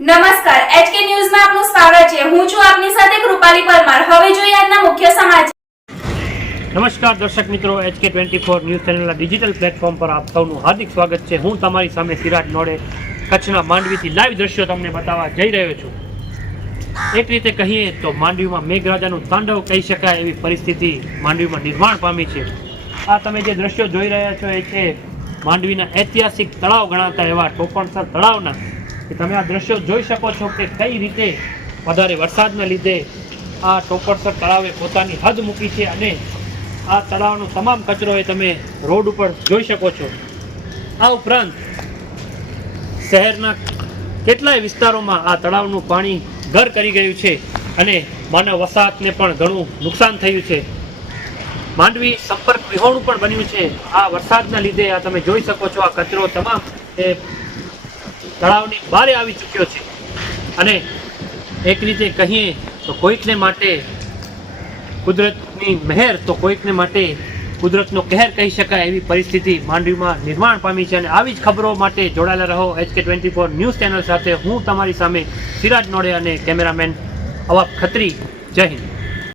નમસ્કાર એચકે ન્યૂઝમાં આપનું સ્વાગત છે। હું છું આપની સાથે કૃપાલી પરમાર। હવે જોઈએ આજના મુખ્ય સમાચાર। નમસ્કાર દર્શક મિત્રો, HK24 ન્યૂઝ ચેનલના ડિજિટલ પ્લેટફોર્મ પર આપ સૌનું હાર્દિક સ્વાગત છે। હું તમારી સામે સિરાજ નોડે કચ્છના માંડવીથી લાઈવ દ્રશ્યો તમને બતાવવા જઈ રહ્યો છું। એક રીતે કહીએ તો માંડવીમાં મેઘરાજાનું તાંડવ કહી શકાય એવી પરિસ્થિતિ માંડવીમાં નિર્માણ પામી છે। આ તમે જે દ્રશ્યો જોઈ રહ્યા છો એ છે માંડવીના ઐતિહાસિક તળાવ ગણાતા એવા ટોપણસર તળાવના। તમે આ દ્રશ્યો જોઈ શકો છો કે કઈ રીતે વધારે વરસાદના લીધે આ ટોપણસર તળાવે પોતાની હદ મૂકી છે અને આ તળાવનો તમામ કચરો એ તમે રોડ ઉપર જોઈ શકો છો। આ ઉપરાંત શહેરના કેટલાય વિસ્તારોમાં આ તળાવનું પાણી ઘર કરી ગયું છે અને માનવ વસાહતને પણ ઘણું નુકસાન થયું છે। માંડવી સંપર્ક વિહોણું પણ બન્યું છે આ વરસાદના લીધે। આ તમે જોઈ શકો છો આ કચરો તમામ એ તળાવની બહાર આવી ચૂક્યો છે અને એક રીતે કહીએ તો કોઈકને માટે કુદરતની મહેર તો કોઈકને માટે કુદરતનો કહેર કહી શકાય એવી પરિસ્થિતિ માંડવીમાં નિર્માણ પામી છે। અને આવી જ ખબરો માટે જોડાયેલા રહો HK24 ન્યૂઝ ચેનલ સાથે। હું તમારી સામે સિરાજ નોડે અને કેમેરામેન અવાબ ખત્રી। જય હિન્દ।